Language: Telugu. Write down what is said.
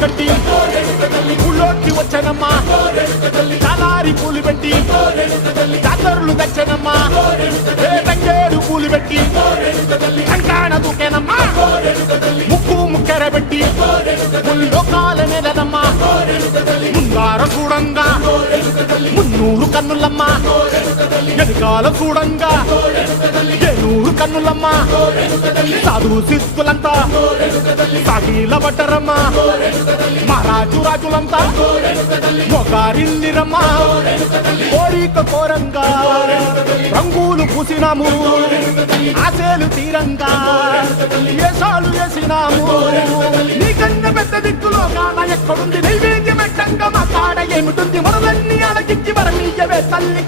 కట్టి ఊళ్ళోకి వచ్చానమ్మా చాలారి పూలు పెట్టి జాతరలు తెచ్చానమ్మా తంగేడు పూలు పెట్టి కంటాన దూకేనమ్మా ముక్కు ముక్కెర పెట్టి ముల్లోకాల నెలనమ్మా ముందార చూడంగా మున్నూరు కన్నులమ్మా ఎనకాల చూడంగా ఏనూరు కన్నులమ్మా సాధు సిద్ధులంతా సాగిల పట్టరమ్మా మహారాజు రాజులంతా మొగారిల్లిరమ్మా కోరిక కోరంగా రంగులు పూసినాము ఆశలు తీరంగా ఏసాలు వేసినాము నీకన్నా పెద్ద దిక్కులో కాన ఎక్కడుంది నైవేద్యం ఎట్టంగా మా కాడ ఏమిటుంది మనలన్నీ అలకించి మరమీయవే తల్లి